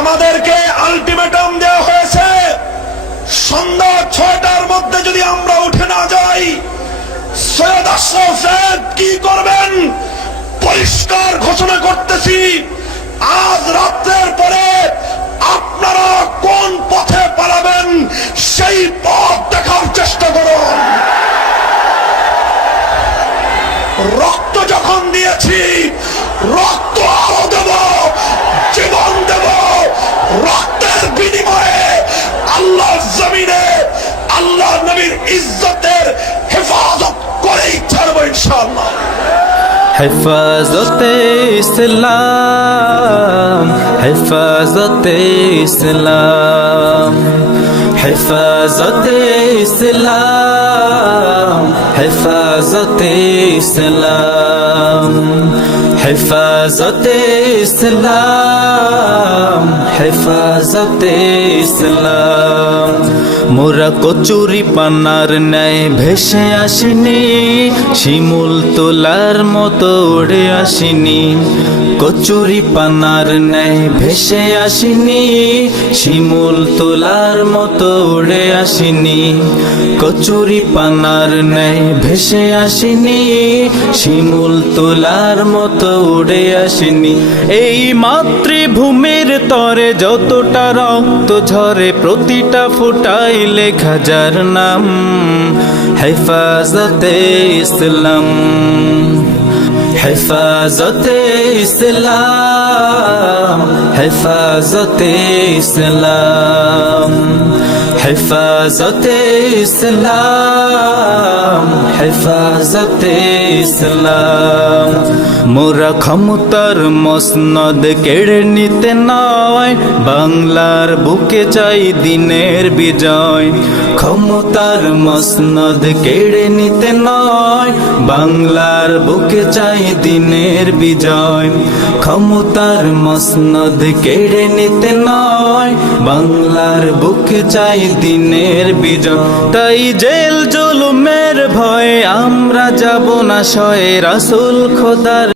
আমাদেরকে আলটিমেটাম দেওয়া হয়েছে, সন্ধ্যা 6টার মধ্যে যদি আমরা উঠে না যাই সৈয়দ আশরাফ সাহেব কি করবেন পরিষ্কার ঘোষণা করতেছি। আজ রাতের পরে আপনারা কোন পথে পালাবেন সেই পথ দেখার চেষ্টা করুন। রক্ত যখন দিয়েছি রক্ত আরো দেব, জীবন দেব। রক্তের বিনিময়ে আল্লাহর জমিনে আল্লাহ নবীর ইজ্জতের হেফাজত করেই ছাড়বো ইনশাআল্লাহ। হেফাজতে ইসলাম, হেফাজতে ইসলাম, হেফাজতে ইসলাম, হেফাজতে ইসলাম, হেফাজতে ইসলাম, হেফাজতে ইসলাম। মোরা কচুরি পানার ন্যায় ভেসে আসিনি, শিমুল তোলার মতো উড়ে আসিনি। কচুরি পানার ন্যায় ভেসে আসিনি, শিমুল তোলার মতো উড়ে আসিনি। কচুরি পানার ন্যায় ভেসে আসিনি, শিমুল তোলার মতো উড়ে আসিনি। এই মাতৃভূমির তরে যতটা রক্ত ঝরে প্রতিটা ফোঁটায় লেখা যার নাম হেফাজতে ইসলাম, হেফাজতে ইসলাম, হেফাজতে ইসলাম, হেফাজতে ইসলাম, হেফাজতে ইসলাম। মোরা ক্ষমতার মসনদ কেড়ে নিতে নয়, বাংলার বুকে চাই দিনের বিজয়। ক্ষমতার মসনদ কেড়ে নিতে নয়, বাংলার বুকে চাই দিনের বিজয়। ক্ষমতার মসনদ কেড়ে নিতে নয়, বাংলার বুকে চাই দিনের বিজয়। তাই জেল জুলুমের ভয়ে আমরা যাব না সয়ে, রাসূল খোদার